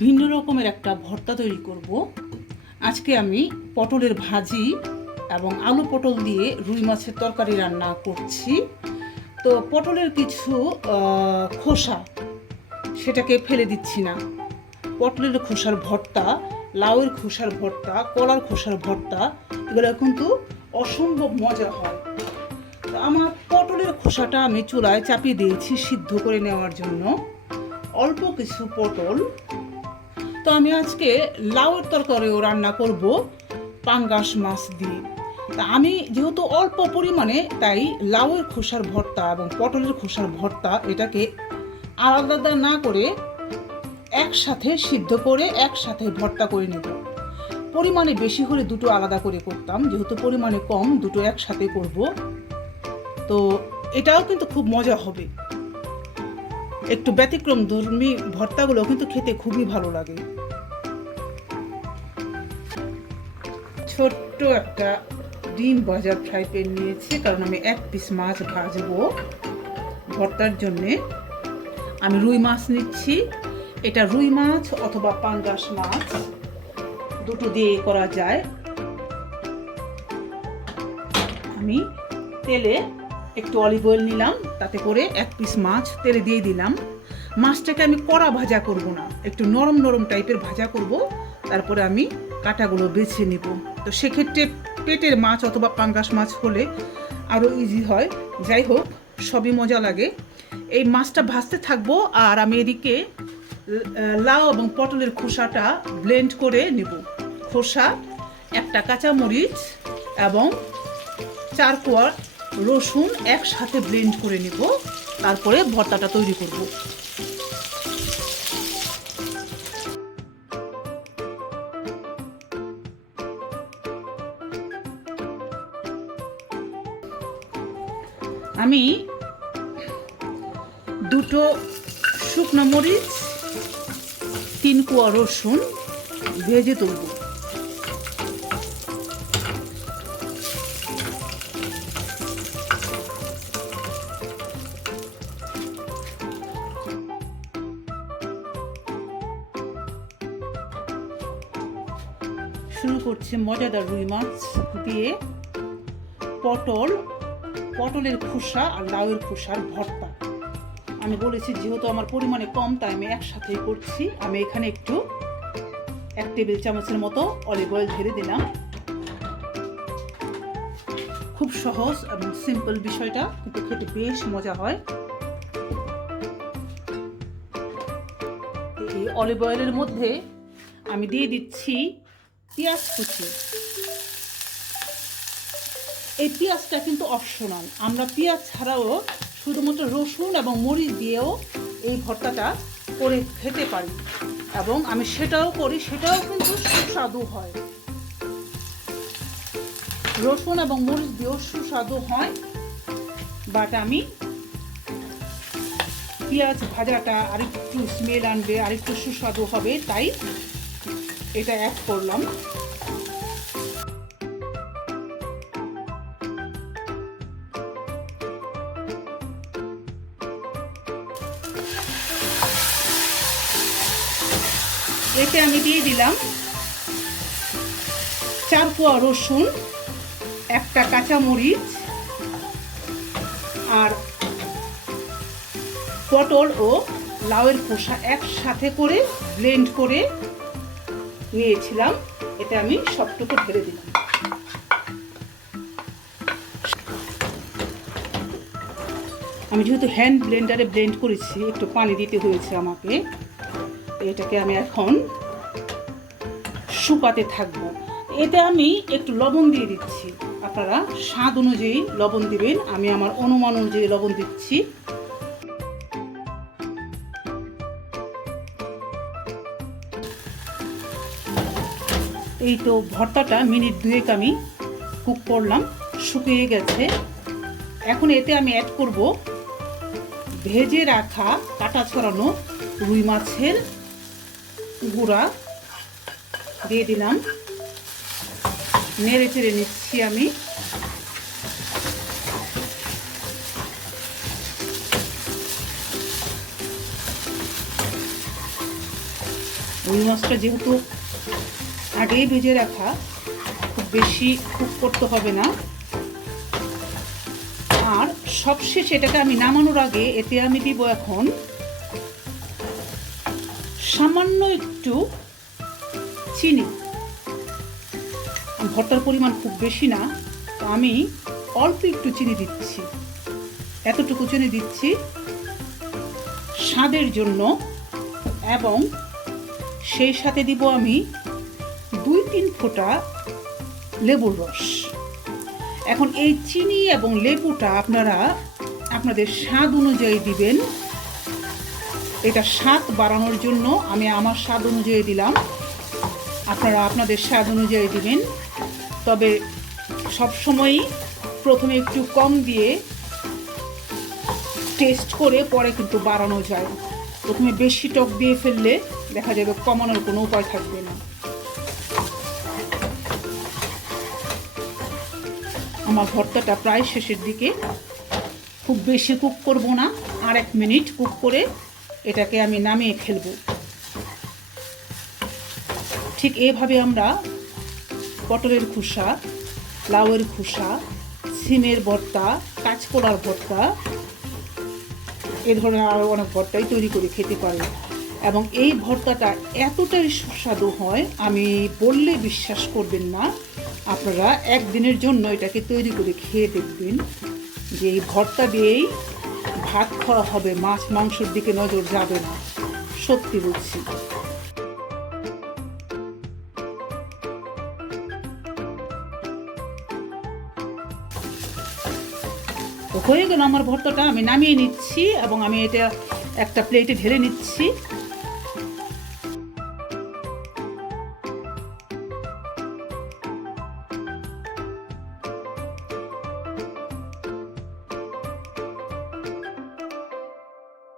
ভিন্ন রকমের একটা ভর্তা তৈরি করব। আজকে আমি পটলের ভাজি এবং আলু পটল দিয়ে রুই মাছের তরকারি রান্না করছি। তো পটলের কিছু খোসা সেটাকে ফেলে দিচ্ছি না। পটলের খোসার ভর্তা, লাউয়ের খোসার ভর্তা, কলার খোসার ভর্তা, এগুলো কিন্তু অসম্ভব মজা হয়। তো আমার পটলের খোসাটা আমি চুলায় চাপিয়ে দিয়েছি সিদ্ধ করে নেওয়ার জন্য। অল্প কিছু পটল। তো আমি আজকে লাউয়ের তরকারিও রান্না করব পাঙ্গাস মাছ দিয়ে। তা আমি যেহেতু অল্প পরিমাণে, তাই লাউয়ের খোসার ভর্তা এবং পটলের খোসার ভর্তা এটাকে আলাদা না করে একসাথে সিদ্ধ করে একসাথে ভর্তা করে নেব। পরিমাণে বেশি হলে দুটো আলাদা করে করতাম, যেহেতু পরিমাণে কম দুটো একসাথে করব। তো এটাও কিন্তু খুব মজা হবে। একটু ব্যতিক্রম ধর্মী ভর্তাগুলো কিন্তু খেতে খুবই ভালো লাগে। ছোট্ট একটা ডিম ভাজার ফ্রাই প্যান নিয়েছি, কারণ আমি এক পিস মাছ ভাজবো ভর্তার জন্যে। আমি রুই মাছ নিচ্ছি। এটা রুই মাছ অথবা পাঙ্গাস মাছ, দুটো দিয়ে করা যায়। আমি তেলে একটু অলিভ অয়েল নিলাম, তাতে করে এক পিস মাছ তেলে দিয়ে দিলাম। মাছটাকে আমি কড়া ভাজা করব না, একটু নরম নরম টাইপের ভাজা করব। তারপরে আমি কাঁটাগুলো বেছে নিব। তো সেক্ষেত্রে পেটের মাছ অথবা পাঙ্গাস মাছ হলে আরও ইজি হয়। যাই হোক, সবই মজা লাগে। এই মাছটা ভাজতে থাকবো, আর আমি এদিকে লাউ এবং পটলের খোসাটা ব্লেন্ড করে নেব। খোসা, একটা কাঁচামরিচ এবং 4 কোয়া রসুন একসাথে ব্লেন্ড করে নেব। তারপরে ভর্তাটা তৈরি করব। আমি দুটো শুকনো মরিচ, 3 কোয়া রসুন ভেজে তুলব। শুরু করছি মজাদার রুই মাছ দিয়ে পটলের খোসা আর লাউয়ের খোসার ভর্তা। আমি বলেছি যেহেতু আমার পরিমাণে কম, তাই আমি একসাথেই করছি। আমি এখানে একটু 1 টেবিল চামচের মতো অলিভ অয়েল ঢেলে দিলাম। খুব সহজ এবং সিম্পল বিষয়টা, কিন্তু খেতে বেশ মজা হয়। এই অলিভ অয়েলের মধ্যে আমি দিয়ে দিচ্ছি পেঁয়াজ কুচি। এই পেঁয়াজটা কিন্তু অপশনাল। আমরা পেঁয়াজ ছাড়াও শুধুমাত্র রসুন এবং মরিচ দিয়েও এই ভর্তাটা করে খেতে পারি, এবং আমি সেটাও করি, সেটাও কিন্তু সুস্বাদু হয়। রসুন এবং মরিচ দিয়েও সুস্বাদু হয়, বাট আমি পেঁয়াজ ভাজাটা আরেকটু স্মেল আনবে, আরেকটু সুস্বাদু হবে, তাই এটা অ্যাড করলাম। এতে আমি দিয়ে দিলাম 4 কোয়া রসুন, একটা কাঁচামরিচ, আর পটল ও লাউয়ের খোসা একসাথে করে ব্লেন্ড করে নিয়েছিলাম। এটা আমি সবটুকু ঢেলে দিলাম। আমি যেহেতু হ্যান্ড ব্লেন্ডারে ব্লেন্ড করেছি, একটু পানি দিতে হয়েছে আমাকে। এটাকে আমি এখন শুকাতে থাকবো। এতে আমি একটু লবণ দিয়ে দিচ্ছি। আপনারা স্বাদ অনুযায়ী লবণ দিবেন, আমি আমার অনুমান অনুযায়ী লবণ দিচ্ছি। এই তো ভর্তাটা মিনিট 2 আমি কুক করলাম, শুকিয়ে গেছে। এখন এতে আমি অ্যাড করব ভেজে রাখা কাটা ছড়ানো রুই মাছের গুঁড়া। দিয়ে দিলাম, নেড়ে চেড়ে নিচ্ছি আমি। রুই মাছটা যেহেতু আগেই ভেজে রাখা, খুব বেশি কুক করতে হবে না। আর সবশেষে এটাকে আমি নামানোর আগে এতে আমি দিব এখন সামান্য একটু চিনি। ভর্তার পরিমাণ খুব বেশি না, তো আমি অল্প একটু চিনি দিচ্ছি, এতটুকু চিনি দিচ্ছি স্বাদের জন্য। এবং সেই সাথে দিব আমি 2-3 ফোঁটা লেবুর রস। এখন এই চিনি এবং লেবুটা আপনারা আপনাদের স্বাদ অনুযায়ী দিবেন। এটা স্বাদ বাড়ানোর জন্য আমি আমার স্বাদ অনুযায়ী দিলাম, আপনারা আপনাদের স্বাদ অনুযায়ী দিবেন। তবে সবসময়ই প্রথমে একটু কম দিয়ে টেস্ট করে পরে কিন্তু বাড়ানো যায়। প্রথমে বেশি টক দিয়ে ফেললে দেখা যাবে কমানোর কোনো উপায় থাকবে না। আমার ভর্তাটা প্রায় শেষের দিকে, খুব বেশি কুক করব না, আর 1 মিনিট কুক করে এটাকে আমি নামিয়ে ফেলব। ঠিক এইভাবে আমরা পটলের খোসা, লাউয়ের খোসা, সিমের ভর্তা, কাঁচকলার ভর্তা, এ ধরনের আরও অনেক ভর্তাই তৈরি করে খেতে পারি। এবং এই ভর্তাটা এতটাই সুস্বাদু হয়, আমি বললে বিশ্বাস করবেন না। আপনারা একদিনের জন্য এটাকে তৈরি করে খেয়ে দেখবেন যে এই ভর্তা দিয়েই ভাত খাওয়া হবে, মাছ মাংসের দিকে নজর যাবে না, সত্যি বলছি। হয়ে গেল আমার ভর্তাটা, আমি নামিয়ে নিচ্ছি এবং আমি এটা একটা প্লেটে ঢেলে নিচ্ছি।